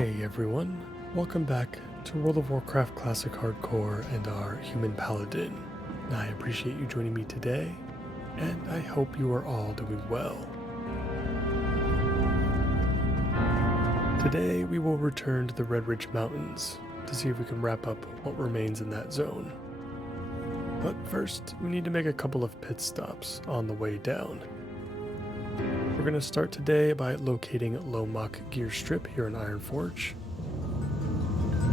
Hey everyone, welcome back to World of Warcraft Classic Hardcore and our Human Paladin. I appreciate you joining me today, and I hope you are all doing well. Today we will return to the Red Ridge Mountains to see if we can wrap up what remains in that zone. But first, we need to make a couple of pit stops on the way down. We're going to start today by locating Lomach Gear Strip here in Ironforge.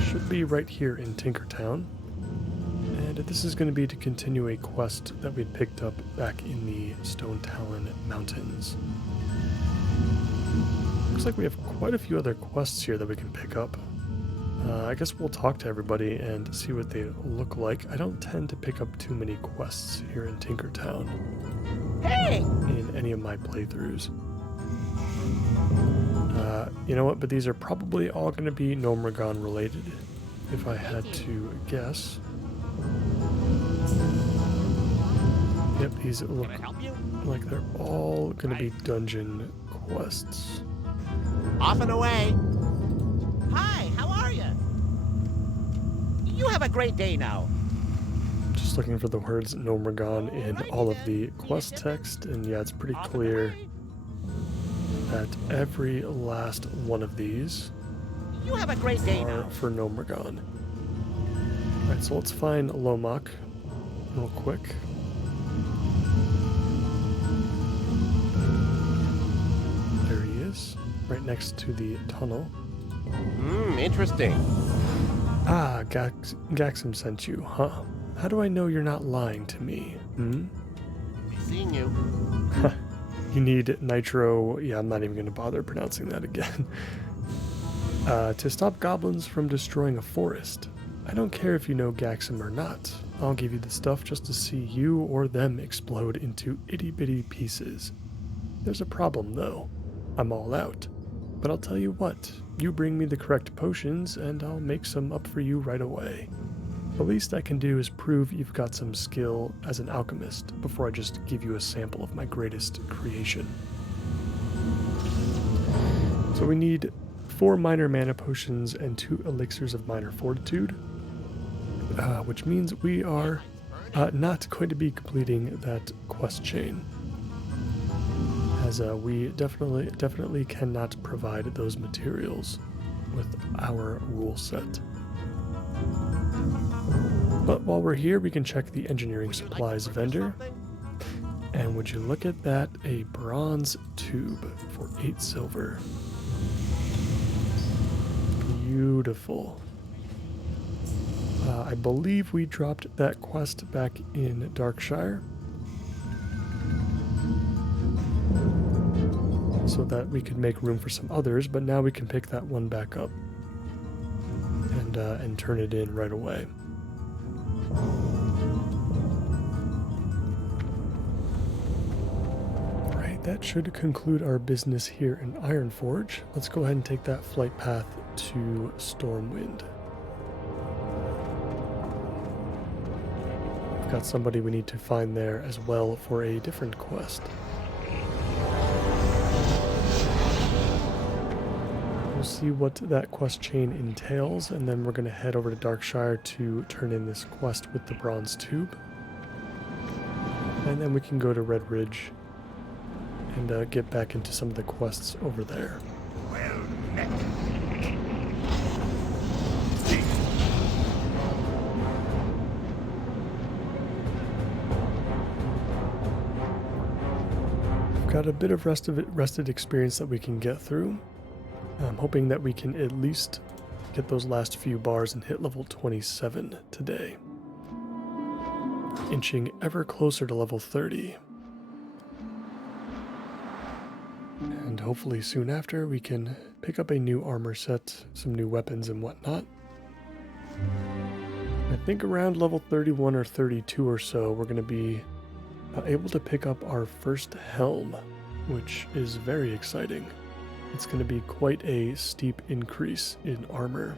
Should be right here in Tinkertown. And this is going to be to continue a quest that we picked up back in the Stone Talon Mountains. Looks like we have quite a few other quests here that we can pick up. I guess we'll talk to everybody and see what they look like. I don't tend to pick up too many quests here in Tinkertown. Hey! In any of my playthroughs. You know what, but these are probably all going to be Gnomeregan related, if I had to guess. Yep, these look like they're all going to be dungeon quests. Off and away! Hi, how are you? You have a great day now. Just looking for the words Gnomeregan in all of the quest text, and yeah, it's pretty clear that every last one of these You have a great day are now. for Gnomeregan. Alright, so let's find Lomach real quick. There he is, right next to the tunnel. Interesting. Ah, Gaxum sent you, huh? How do I know you're not lying to me? Seeing you. You need nitro. Yeah, I'm not even going to bother pronouncing that again. To stop goblins from destroying a forest. I don't care if you know Gaxum or not. I'll give you the stuff just to see you or them explode into itty-bitty pieces. There's a problem, though. I'm all out. But I'll tell you what. You bring me the correct potions, and I'll make some up for you right away. The least I can do is prove you've got some skill as an alchemist before I just give you a sample of my greatest creation. So we need 4 minor mana potions and 2 elixirs of minor fortitude, which means we are not going to be completing that quest chain, as we definitely cannot provide those materials with our rule set. But while we're here, we can check the engineering supplies vendor. And would you look at that, a bronze tube for 8 silver. Beautiful. I believe we dropped that quest back in Darkshire, so that we could make room for some others, but now we can pick that one back up and turn it in right away. Alright, that should conclude our business here in Ironforge. Let's go ahead and take that flight path to Stormwind. We've got somebody we need to find there as well for a different quest. We'll see what that quest chain entails, and then we're going to head over to Darkshire to turn in this quest with the bronze tube. And then we can go to Red Ridge and get back into some of the quests over there. Well met. We've got a bit of rested experience that we can get through. I'm hoping that we can at least get those last few bars and hit level 27 today. Inching ever closer to level 30. And hopefully soon after we can pick up a new armor set, some new weapons and whatnot. I think around level 31 or 32 or so we're going to be able to pick up our first helm, which is very exciting. It's going to be quite a steep increase in armor.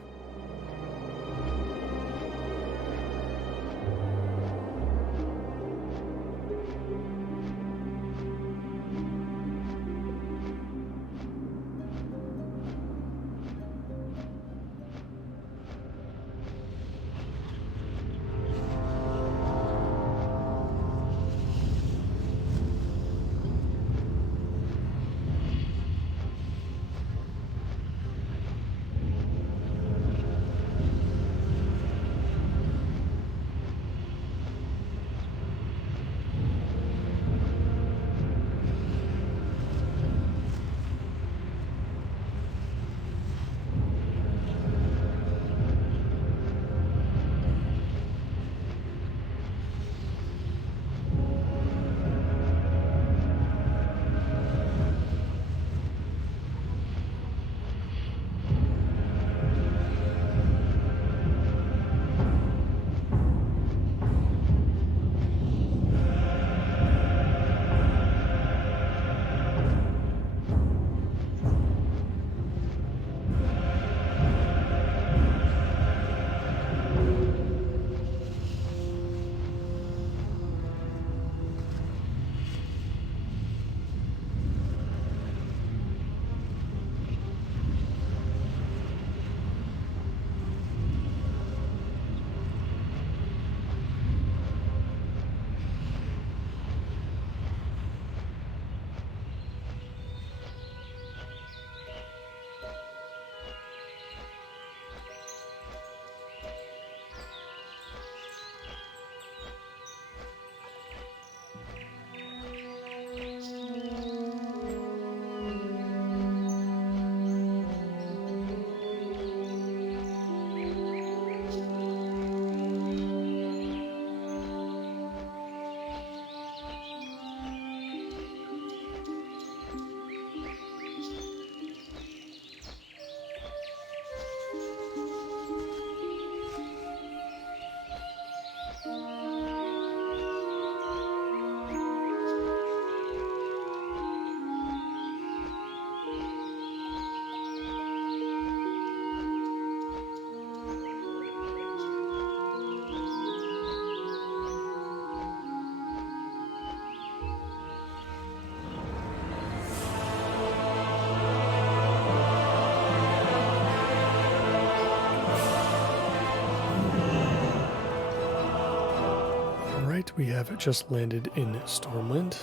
We have just landed in Stormwind.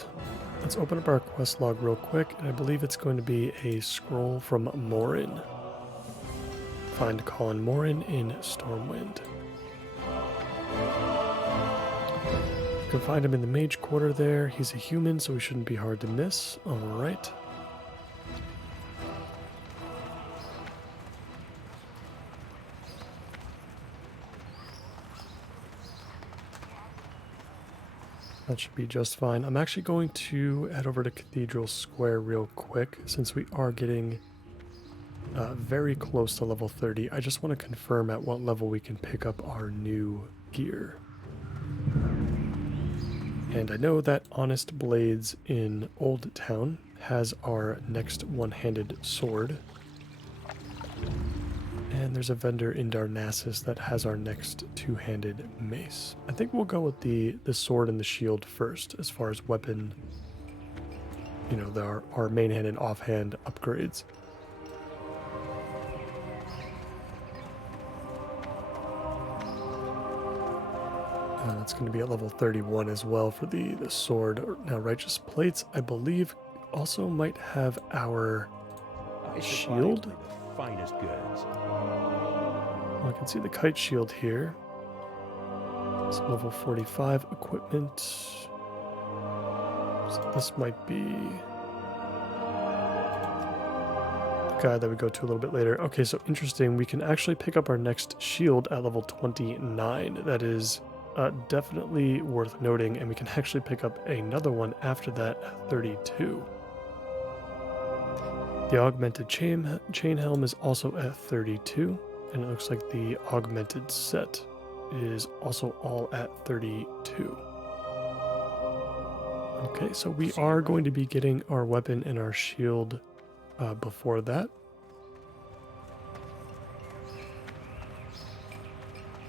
Let's open up our quest log real quick, and I believe it's going to be a scroll from Morin. Find Colin Morin in Stormwind. You can find him in the Mage Quarter there. He's a human, so he shouldn't be hard to miss. Alright. That should be just fine. I'm actually going to head over to Cathedral Square real quick, since we are getting very close to level 30. I just want to confirm at what level we can pick up our new gear. And I know that Honest Blades in Old Town has our next one-handed sword. And there's a vendor in Darnassus that has our next two-handed mace. I think we'll go with the sword and the shield first, as far as weapon, you know, our main hand and offhand upgrades. That's going to be at level 31 as well for the sword. Now, Righteous Plates, I believe, also might have our shield. Finest goods. Well, I can see the kite shield here. It's level 45 equipment. So this might be the guy that we go to a little bit later. Okay, so interesting. We can actually pick up our next shield at level 29. That is definitely worth noting, and we can actually pick up another one after that at 32. The augmented chain helm is also at 32, and it looks like the augmented set is also all at 32. Okay, so we are going to be getting our weapon and our shield before that.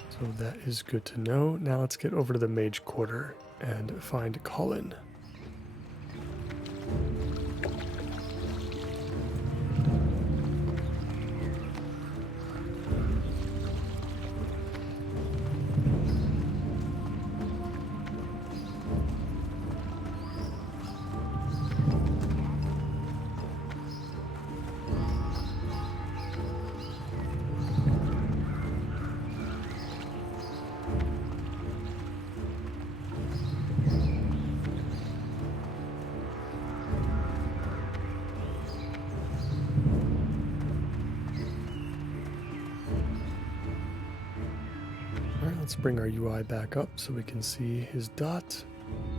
So that is good to know. Now let's get over to the Mage Quarter and find Colin. Let's bring our UI back up so we can see his dot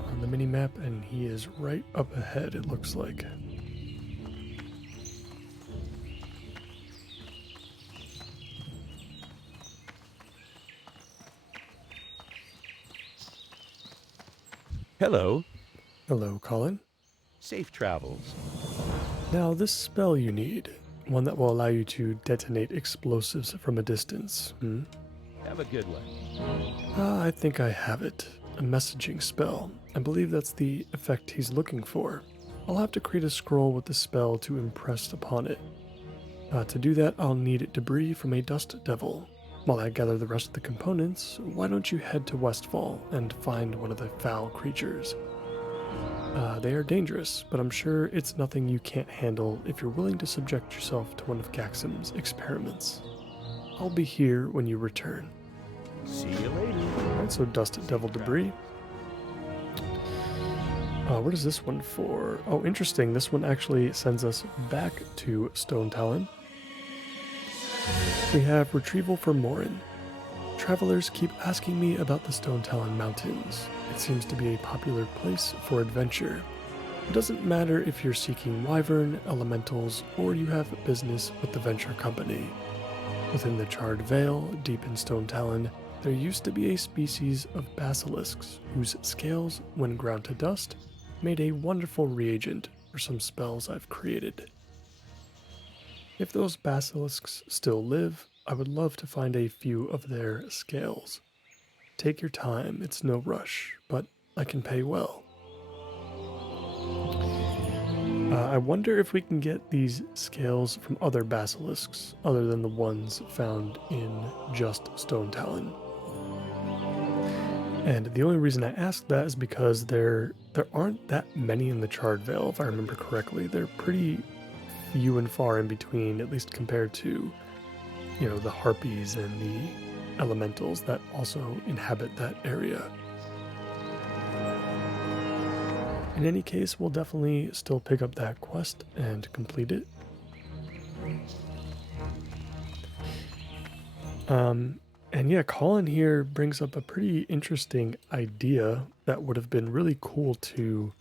on the minimap, and he is right up ahead, it looks like. Hello. Hello, Colin. Safe travels. Now, this spell you need, one that will allow you to detonate explosives from a distance. Have a good one. I think I have it. A messaging spell. I believe that's the effect he's looking for. I'll have to create a scroll with the spell to impress upon it. To do that, I'll need debris from a dust devil. While I gather the rest of the components, why don't you head to Westfall and find one of the foul creatures? They are dangerous, but I'm sure it's nothing you can't handle if you're willing to subject yourself to one of Gaxum's experiments. I'll be here when you return. See you later. Alright, so dust devil debris. What is this one for? Oh, interesting. This one actually sends us back to Stone Talon. We have retrieval for Morin. Travelers keep asking me about the Stone Talon Mountains. It seems to be a popular place for adventure. It doesn't matter if you're seeking wyvern, elementals, or you have business with the Venture Company. Within the Charred Vale, deep in Stone Talon, there used to be a species of basilisks whose scales, when ground to dust, made a wonderful reagent for some spells I've created. If those basilisks still live, I would love to find a few of their scales. Take your time, it's no rush, but I can pay well. I wonder if we can get these scales from other basilisks, other than the ones found in just Stone Talon. And the only reason I asked that is because there aren't that many in the Charred Vale, if I remember correctly. They're pretty few and far in between, at least compared to, you know, the harpies and the elementals that also inhabit that area. In any case, we'll definitely still pick up that quest and complete it. And yeah, Colin here brings up a pretty interesting idea that would have been really cool to,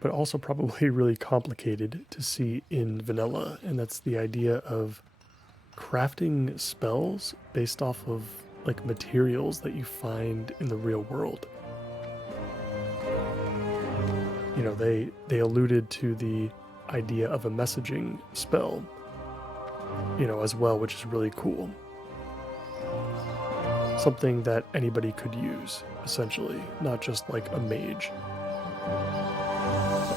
but also probably really complicated to see in vanilla, and that's the idea of crafting spells based off of like materials that you find in the real world. You know, they alluded to the idea of a messaging spell, you know, as well, which is really cool. Something that anybody could use, essentially, not just like a mage.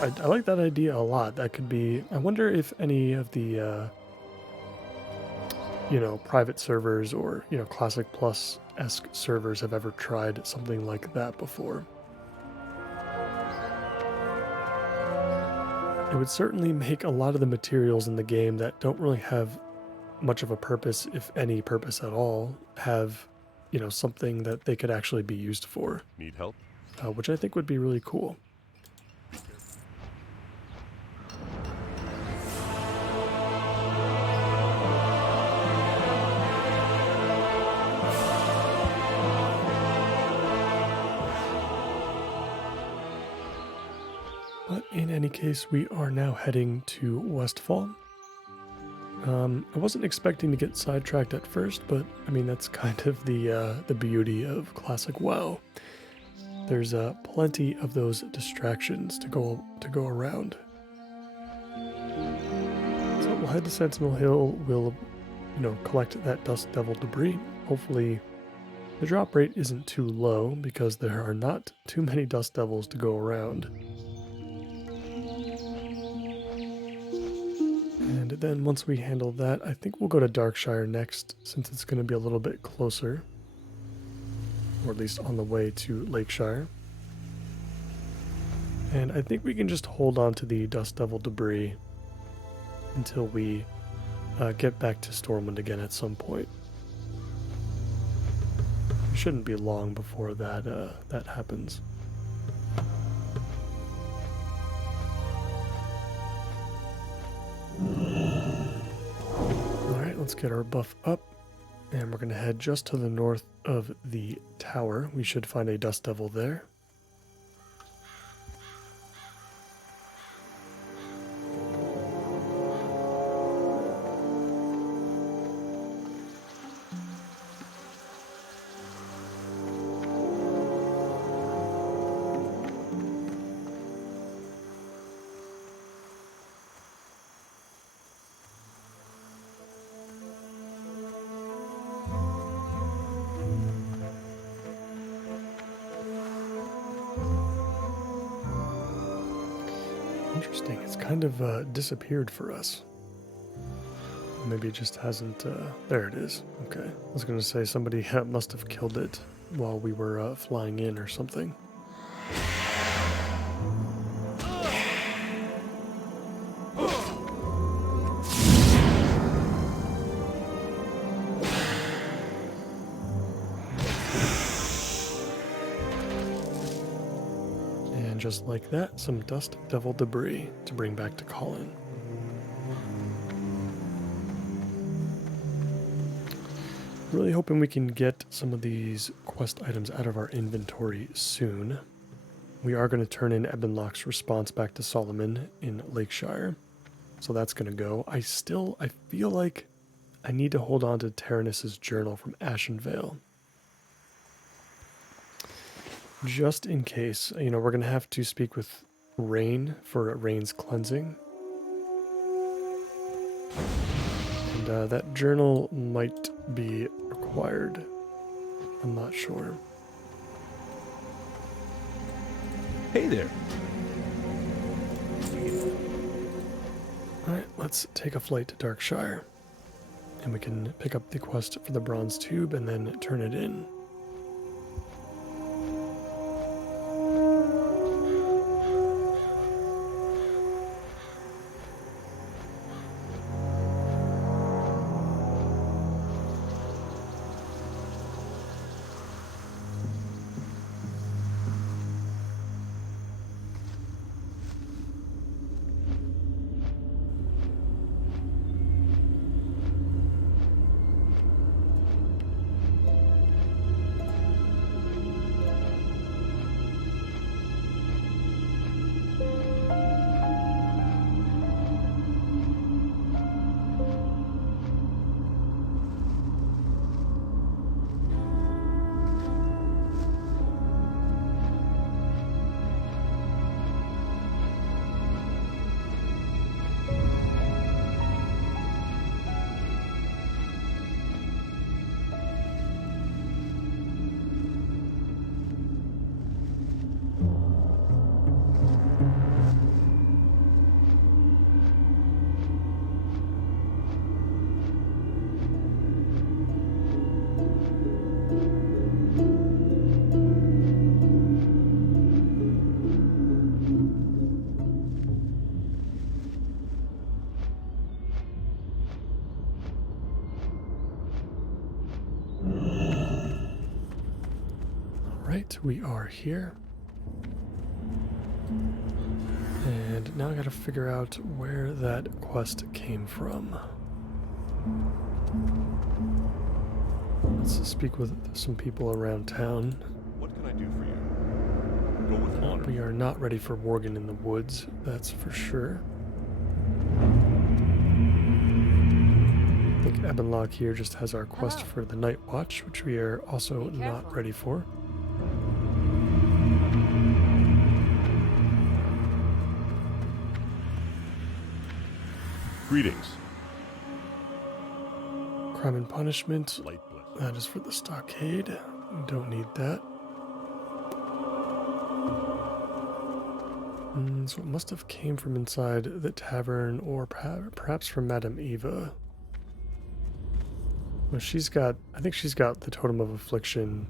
I like that idea a lot. That could be, I wonder if any of the, you know, private servers or, you know, Classic Plus-esque servers have ever tried something like that before. It would certainly make a lot of the materials in the game that don't really have much of a purpose, if any purpose at all, have, you know, something that they could actually be used for. Need help? Which I think would be really cool. But in any case, we are now heading to Westfall. I wasn't expecting to get sidetracked at first, but I mean that's kind of the beauty of classic WoW. There's plenty of those distractions to go around. So we'll head to Sentinel Hill. We'll, you know, collect that Dust Devil debris. Hopefully, the drop rate isn't too low because there are not too many Dust Devils to go around. And then once we handle that, I think we'll go to Darkshire next, since it's going to be a little bit closer. Or at least on the way to Lakeshire. And I think we can just hold on to the Dust Devil debris until we get back to Stormwind again at some point. It shouldn't be long before that happens. Alright, let's get our buff up. And we're going to head just to the north of the tower. We should find a Dust Devil there. Interesting, it's kind of disappeared for us. Maybe it just hasn't, there it is. Okay, I was gonna say somebody must have killed it while we were flying in or something. Just like that, some Dust Devil debris to bring back to Colin. Really hoping we can get some of these quest items out of our inventory soon. We are going to turn in Ebonlock's response back to Solomon in Lakeshire. So that's going to go. I feel like I need to hold on to Taranis' journal from Ashen Vale. Just in case, you know, we're going to have to speak with Rain for Rain's cleansing. And that journal might be required. I'm not sure. Hey there. Alright, let's take a flight to Darkshire. And we can pick up the quest for the Bronze Tube and then turn it in. Alright, we are here. And now I gotta figure out where that quest came from. Let's speak with some people around town. What can I do for you? Go with honor. We are not ready for Worgen in the woods, that's for sure. I think Ebenlock here just has our quest for the Night Watch, which we are also not ready for. Greetings. Crime and Punishment, Light bliss. that is for the stockade. Don't need that. So it must have came from inside the tavern, or perhaps from Madame Eva. Well, I think she's got the Totem of Affliction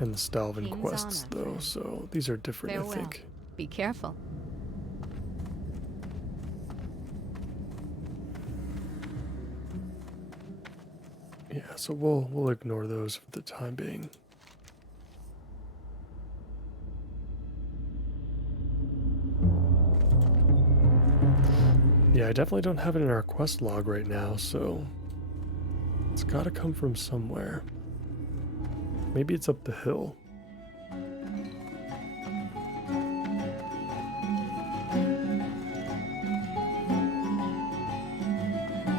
and the Stalvin King's quests, honor, though, friend. so these are different, Farewell. I think. Be careful. Yeah, so we'll ignore those for the time being. Yeah, I definitely don't have it in our quest log right now, so it's gotta come from somewhere. Maybe it's up the hill.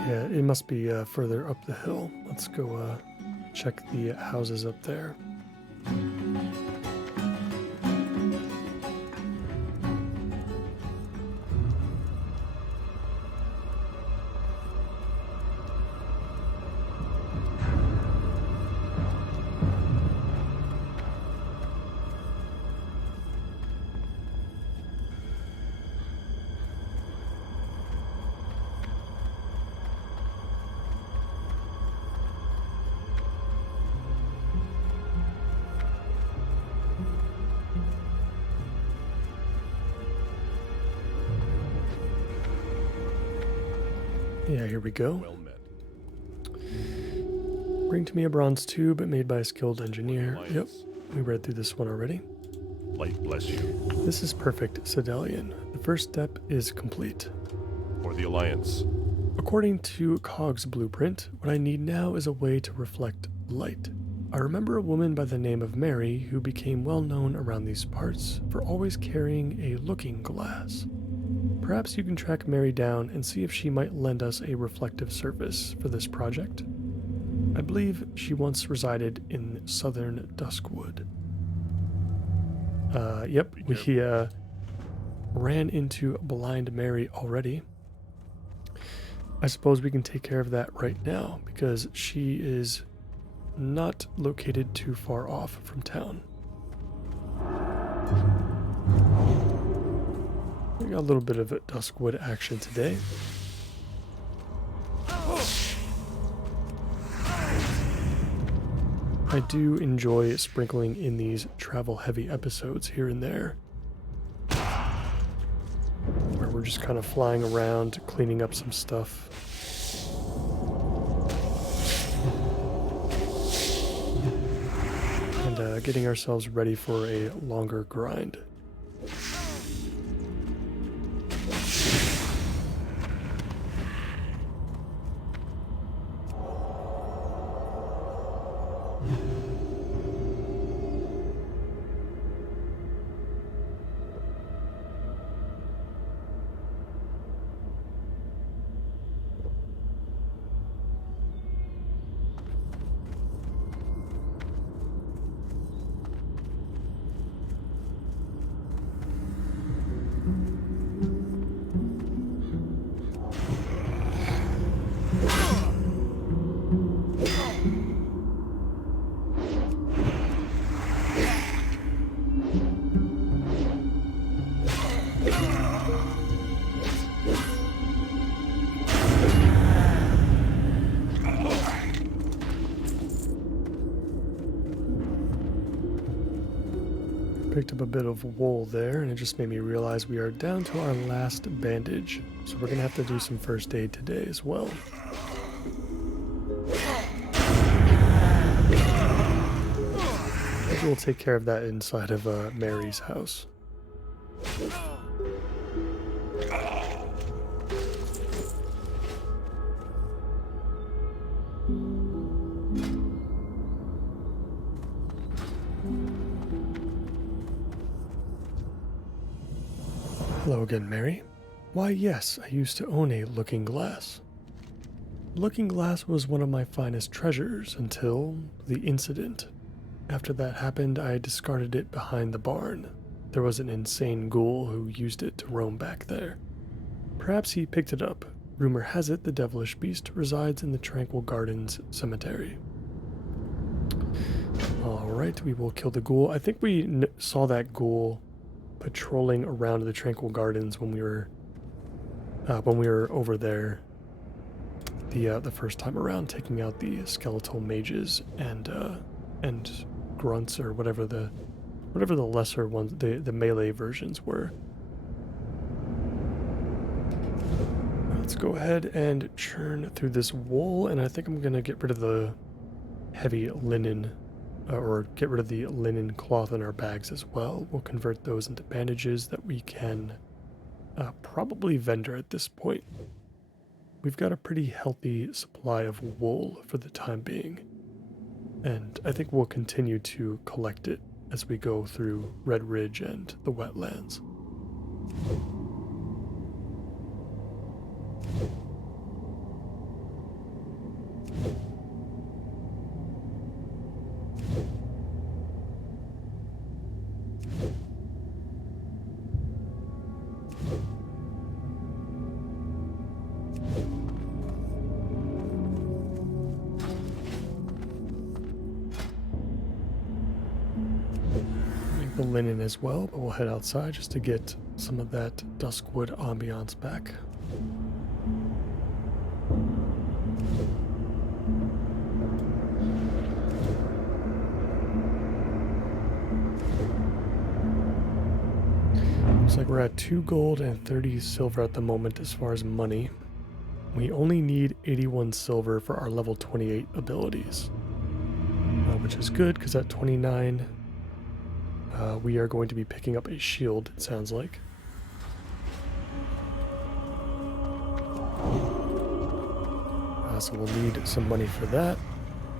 Yeah, it must be further up the hill. Let's go check the houses up there. Yeah, here we go. Well met. Bring to me a bronze tube made by a skilled engineer. Yep, Alliance. we read through this one already. Light bless you. This is perfect, Sedelian. The first step is complete. For the Alliance. According to Cog's blueprint, what I need now is a way to reflect light. I remember a woman by the name of Mary who became well known around these parts for always carrying a looking glass. Perhaps you can track Mary down and see if she might lend us a reflective surface for this project. I believe she once resided in southern Duskwood. Yep, we ran into Blind Mary already. I suppose we can take care of that right now because she is not located too far off from town. We got a little bit of a Duskwood action today. I do enjoy sprinkling in these travel-heavy episodes here and there, where we're just kind of flying around, cleaning up some stuff. And getting ourselves ready for a longer grind. Picked up a bit of wool there, and it just made me realize we are down to our last bandage. So we're gonna have to do some first aid today as well. maybe we'll take care of that inside of Mary's house. Hello again, Mary. Why, yes, I used to own a looking glass. Looking glass was one of my finest treasures until the incident. After that happened, I discarded it behind the barn. There was an insane ghoul who used it to roam back there. Perhaps he picked it up. Rumor has it the devilish beast resides in the Tranquil Gardens cemetery. Alright, we will kill the ghoul. I think we saw that ghoul patrolling around the Tranquil Gardens when we were over there the first time around, taking out the skeletal mages and grunts, or whatever the lesser ones, the melee versions were. Let's go ahead and churn through this wool, and I think I'm gonna get rid of the heavy linen, or get rid of the linen cloth in our bags as well. We'll convert those into bandages that we can probably vendor at this point. We've got a pretty healthy supply of wool for the time being, and I think we'll continue to collect it as we go through Red Ridge and the wetlands. The linen as well, but we'll head outside just to get some of that Duskwood ambiance back. Looks like we're at 2 gold and 30 silver at the moment as far as money. We only need 81 silver for our level 28 abilities, which is good because at 29 we are going to be picking up a shield, it sounds like. So we'll need some money for that.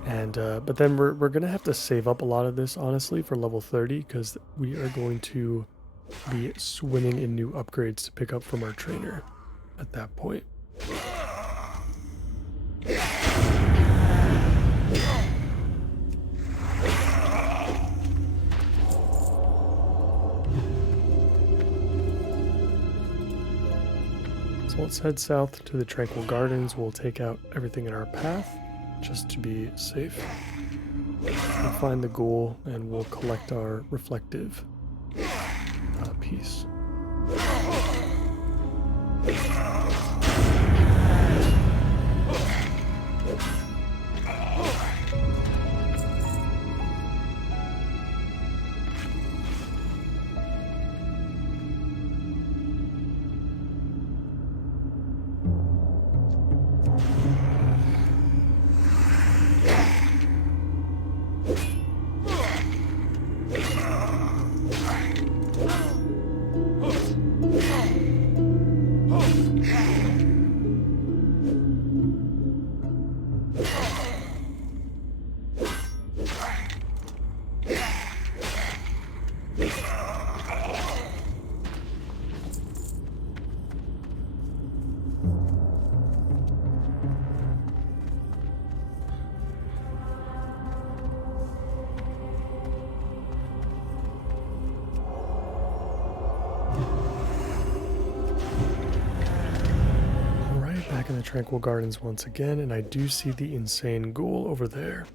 And but then we're going to have to save up a lot of this, honestly, for level 30, because we are going to be swimming in new upgrades to pick up from our trainer at that point. So let's head south to the Tranquil Gardens. We'll take out everything in our path just to be safe. We'll find the ghoul and we'll collect our reflective piece. In the Tranquil Gardens once again, and I do see the insane ghoul over there.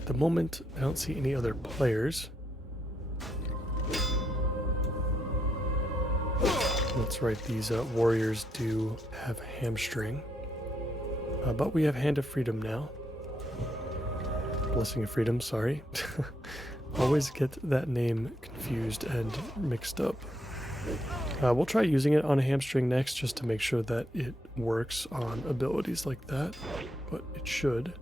At the moment, I don't see any other players. That's right, these warriors do have hamstring. But we have Hand of Freedom now. Blessing of Freedom, sorry. Always get that name confused and mixed up. We'll try using it on a hamstring next just to make sure that it works on abilities like that, but it should.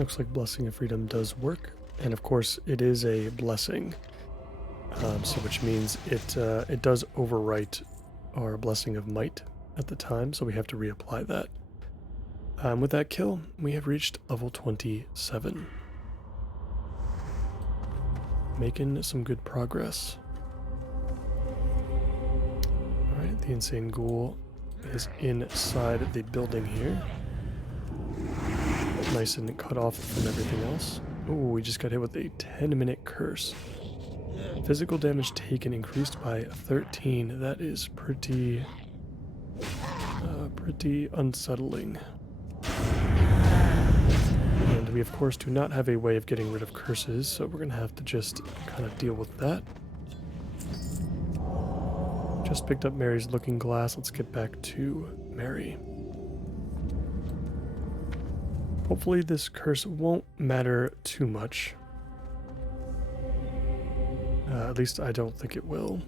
Looks like Blessing of Freedom does work, and of course it is a blessing, so which means it does overwrite our Blessing of Might at the time, so we have to reapply that. With that kill, we have reached level 27. Making some good progress. Alright, the Insane Ghoul is inside the building here. Nice and cut off from everything else. Oh, we just got hit with a 10-minute curse. Physical damage taken increased by 13. That is pretty unsettling. And we of course do not have a way of getting rid of curses, so we're gonna have to just kind of deal with that. Just picked up Mary's looking glass. Let's get back to Mary. Hopefully this curse won't matter too much. At least I don't think it will.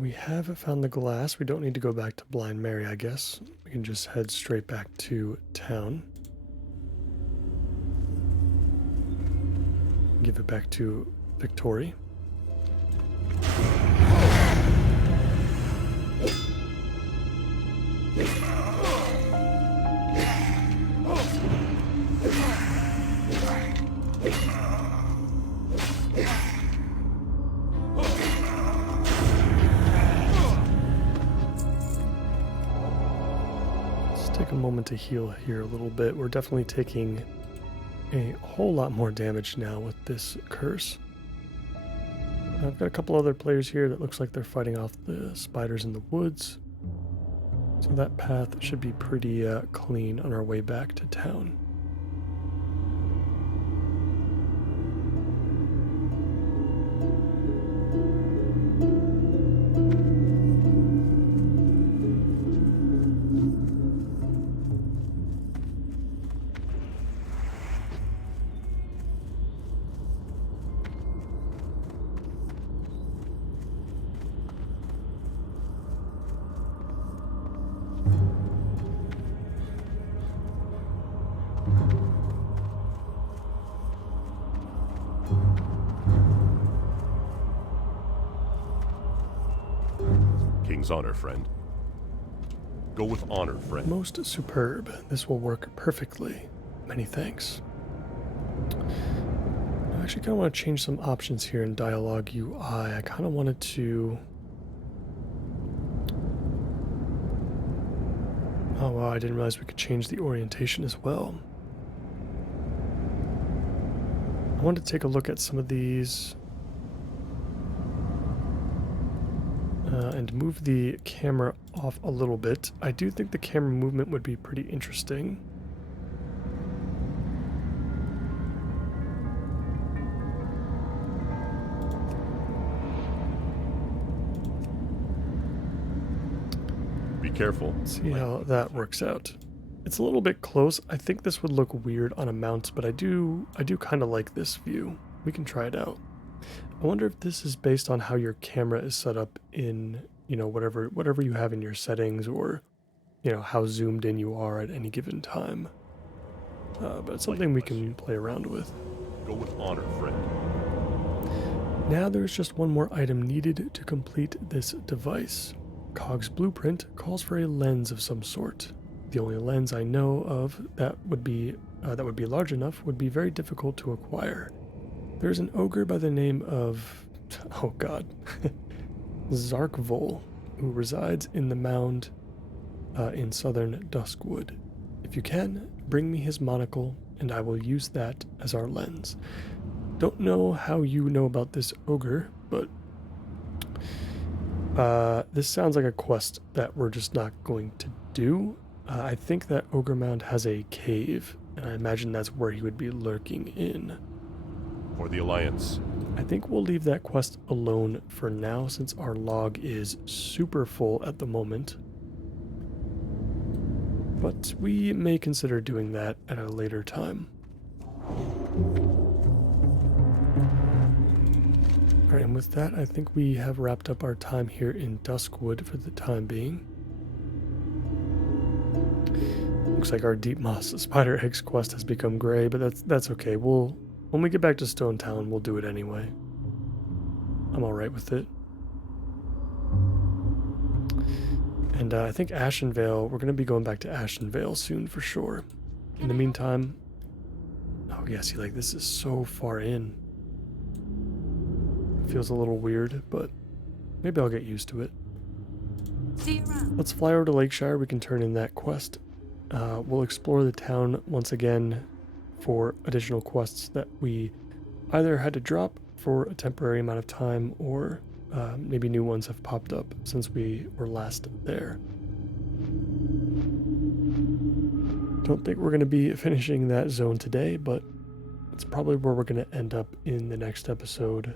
We have found the glass. We don't need to go back to Blind Mary, I guess. We can just head straight back to town. Give it back to Victory. Take a moment to heal here a little bit. We're definitely taking a whole lot more damage now with this curse. I've got a couple other players here that looks like they're fighting off the spiders in the woods. So that path should be pretty clean on our way back to town. King's honor, friend. Go with honor, friend. Most superb. This will work perfectly. Many thanks. I actually kind of want to change some options here in Dialogue UI. I kind of wanted to... Oh wow, I didn't realize we could change the orientation as well. I wanted to take a look at some of these and move the camera off a little bit. I do think the camera movement would be pretty interesting. Be careful. See how that works out. It's a little bit close. I think this would look weird on a mount, but I do kind of like this view. We can try it out. I wonder if this is based on how your camera is set up in, you know, whatever you have in your settings, or, you know, how zoomed in you are at any given time. But it's something we can play around with. Go with honor, friend. Now there's just one more item needed to complete this device. Cog's blueprint calls for a lens of some sort. The only lens I know of that would be large enough would be very difficult to acquire. There's an ogre by the name of, oh god, Zarkvol, who resides in the mound in southern Duskwood. If you can, bring me his monocle, and I will use that as our lens. Don't know how you know about this ogre, but this sounds like a quest that we're just not going to do. I think that Ogre Mound has a cave, and I imagine that's where he would be lurking in. For the Alliance. I think we'll leave that quest alone for now, since our log is super full at the moment. But we may consider doing that at a later time. Alright, and with that, I think we have wrapped up our time here in Duskwood for the time being. Looks like our Deep Moss Spider Eggs quest has become gray, but that's okay. When we get back to Stone Town, we'll do it anyway. I'm alright with it. And I think Ashenvale, we're going to be going back to Ashenvale soon for sure. In the meantime, oh yeah, see, like, this is so far in. It feels a little weird, but maybe I'll get used to it. See you around. Let's fly over to Lakeshire. We can turn in that quest. We'll explore the town once again for additional quests that we either had to drop for a temporary amount of time, or maybe new ones have popped up since we were last there. Don't think we're going to be finishing that zone today, but it's probably where we're going to end up in the next episode,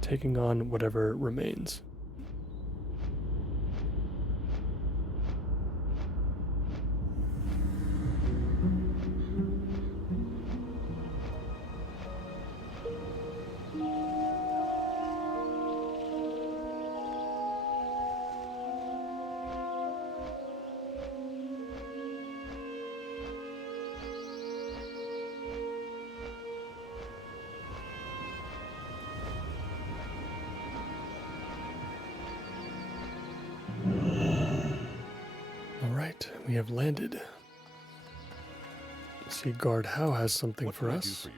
taking on whatever remains. We have landed. Let's see, Guard Howe has something What for can I us. do for you?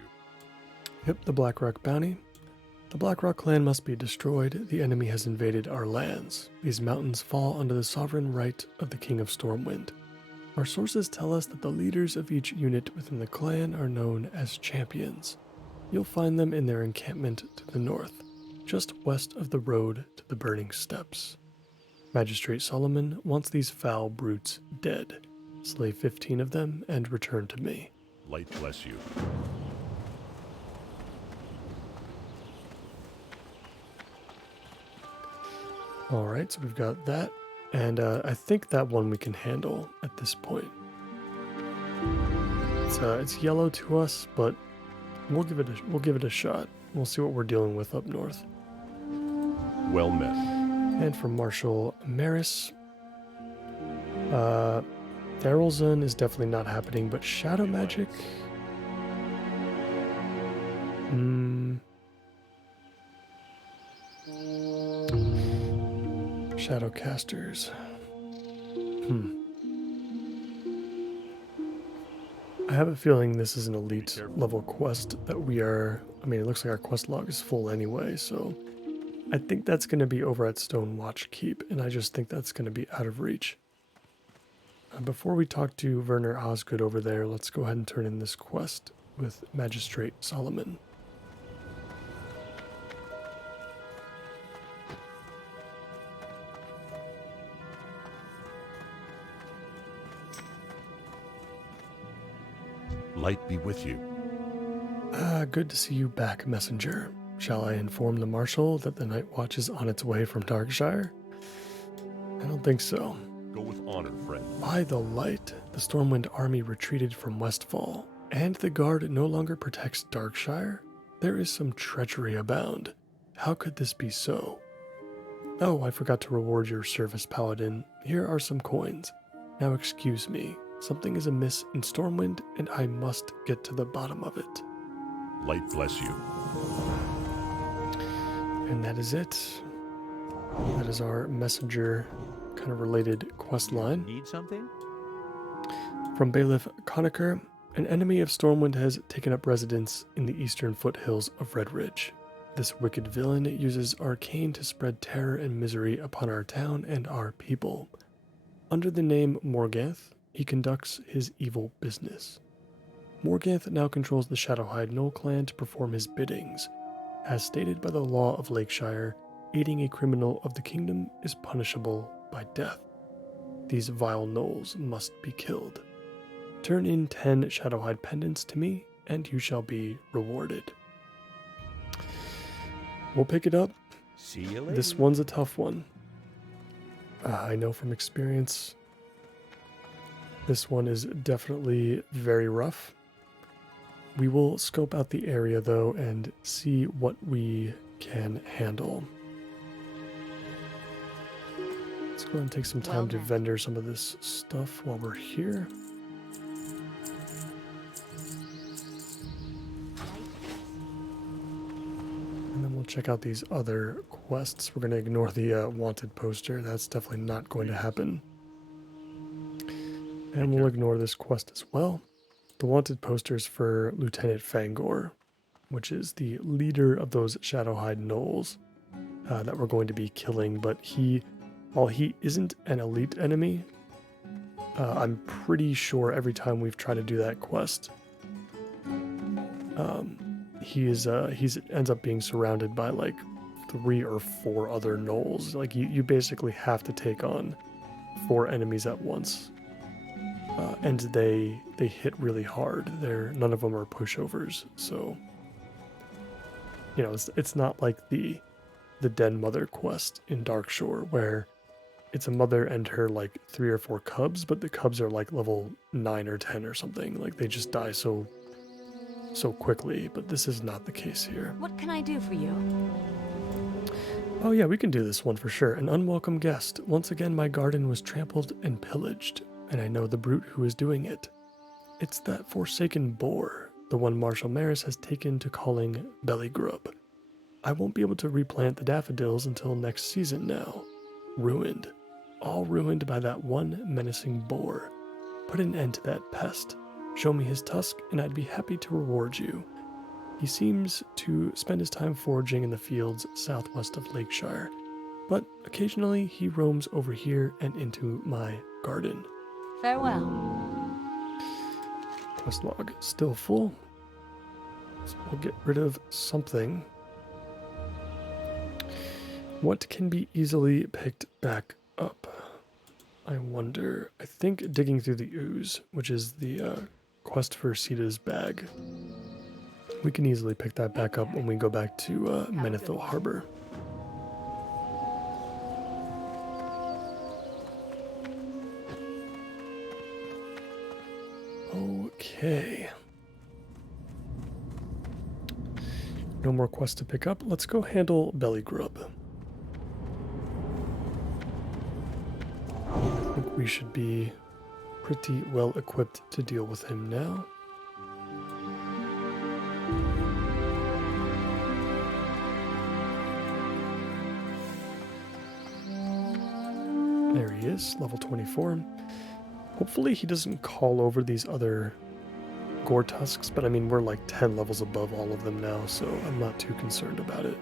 Yep, the Blackrock bounty. The Blackrock clan must be destroyed. The enemy has invaded our lands. These mountains fall under the sovereign right of the King of Stormwind. Our sources tell us that the leaders of each unit within the clan are known as champions. You'll find them in their encampment to the north, just west of the road to the Burning Steps. Magistrate Solomon wants these foul brutes dead. Slay 15 of them and return to me. Light bless you. Alright, so we've got that. And I think that one we can handle at this point. It's yellow to us, but we'll give it a shot. We'll see what we're dealing with up north. Well met. And from Marshal Maris, Theralzun is definitely not happening, but Shadow Magic? Shadowcasters. I have a feeling this is an elite level quest that we are... I mean, it looks like our quest log is full anyway, so... I think that's going to be over at Stonewatch Keep, and I just think that's going to be out of reach. Before we talk to Werner Osgood over there, let's go ahead and turn in this quest with Magistrate Solomon. Light be with you. Good to see you back, messenger. Shall I inform the Marshal that the Night Watch is on its way from Darkshire? I don't think so. Go with honor, friend. By the light, the Stormwind army retreated from Westfall, and the guard no longer protects Darkshire? There is some treachery abound. How could this be so? Oh, I forgot to reward your service, Paladin. Here are some coins. Now excuse me, something is amiss in Stormwind, and I must get to the bottom of it. Light bless you. And that is it. That is our messenger kind of related quest line. Need something? From Bailiff Conacher, an enemy of Stormwind has taken up residence in the eastern foothills of Red Ridge. This wicked villain uses arcane to spread terror and misery upon our town and our people. Under the name Morganth, he conducts his evil business. Morganth now controls the Shadowhide Knoll clan to perform his biddings. As stated by the law of Lakeshire, aiding a criminal of the kingdom is punishable by death. These vile gnolls must be killed. Turn in 10 Shadowhide pendants to me, and you shall be rewarded. We'll pick it up. See you later. This one's a tough one. I know from experience. This one is definitely very rough. We will scope out the area though and see what we can handle. Let's go ahead and take some time to vendor some of this stuff while we're here. And then we'll check out these other quests. We're going to ignore the wanted poster. That's definitely not going to happen. And we'll ignore this quest as well. The wanted posters for Lieutenant Fangor, which is the leader of those Shadowhide gnolls that we're going to be killing. But while he isn't an elite enemy, I'm pretty sure every time we've tried to do that quest, he ends up being surrounded by like 3 or 4 other gnolls. Like you basically have to take on 4 enemies at once. And they hit really hard. None of them are pushovers, so you know it's not like the Den Mother quest in Darkshore where it's a mother and her like 3 or 4 cubs, but the cubs are like level 9 or 10 or something. Like they just die so quickly. But this is not the case here. What can I do for you? Oh yeah, we can do this one for sure. An unwelcome guest. Once again, my garden was trampled and pillaged. And I know the brute who is doing it. It's that forsaken boar, the one Marshal Maris has taken to calling Bellygrub. I won't be able to replant the daffodils until next season now. Ruined. All ruined by that one menacing boar. Put an end to that pest. Show me his tusk, and I'd be happy to reward you. He seems to spend his time foraging in the fields southwest of Lakeshire, but occasionally he roams over here and into my garden. Farewell. Quest log still full. So we'll get rid of something. What can be easily picked back up? I wonder. I think digging through the ooze, which is the quest for Sita's bag. We can easily pick that back up when we go back to Menethil Harbor. Okay. No more quests to pick up. Let's go handle Bellygrub. I think we should be pretty well equipped to deal with him now. There he is, level 24. Hopefully he doesn't call over these other gore tusks, but I mean, we're like 10 levels above all of them now, so I'm not too concerned about it.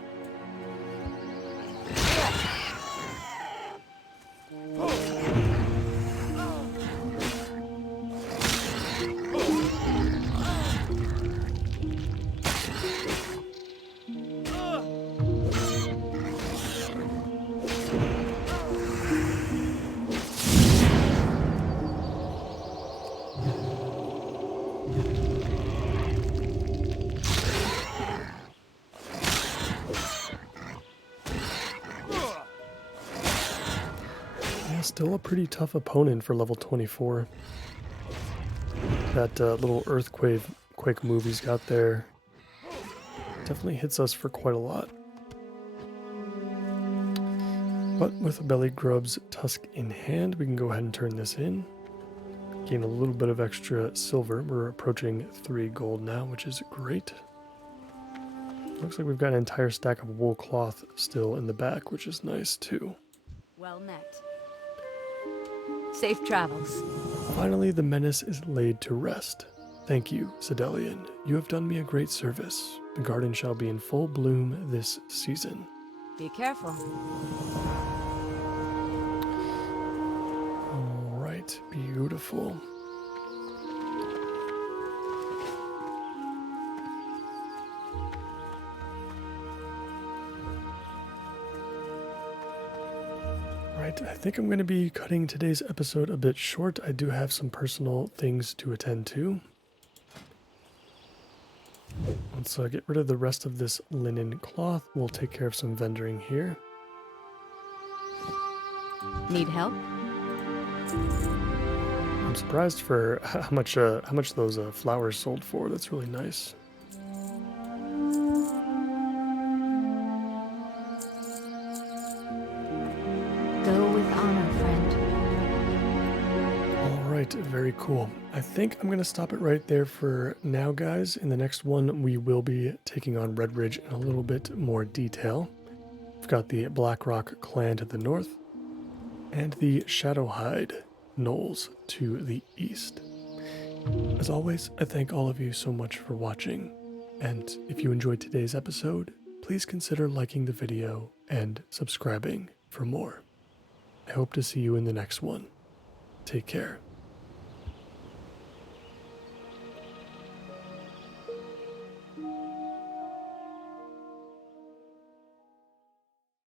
Still a pretty tough opponent for level 24. That little earthquake move he's got there definitely hits us for quite a lot. But with Belly Grub's Tusk in hand, we can go ahead and turn this in. Gain a little bit of extra silver. We're approaching 3 gold now, which is great. Looks like we've got an entire stack of wool cloth still in the back, which is nice too. Well met. Safe travels. Finally, the menace is laid to rest. Thank you, Sedelian. You have done me a great service. The garden shall be in full bloom this season. Be careful. All right, beautiful. Right, I think I'm going to be cutting today's episode a bit short. I do have some personal things to attend to. Let's get rid of the rest of this linen cloth. We'll take care of some vendoring here. Need help? I'm surprised for how much those flowers sold for. That's really nice. Go with honor, friend. All right, very cool. I think I'm going to stop it right there for now, guys. In the next one, we will be taking on Red Ridge in a little bit more detail. We've got the Blackrock clan to the north and the Shadowhide Knolls to the east. As always, I thank all of you so much for watching. And if you enjoyed today's episode, please consider liking the video and subscribing for more. I hope to see you in the next one. Take care.